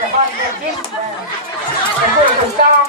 จะพ่อเด็กยิ้มเป็นผู้ถูกต้อง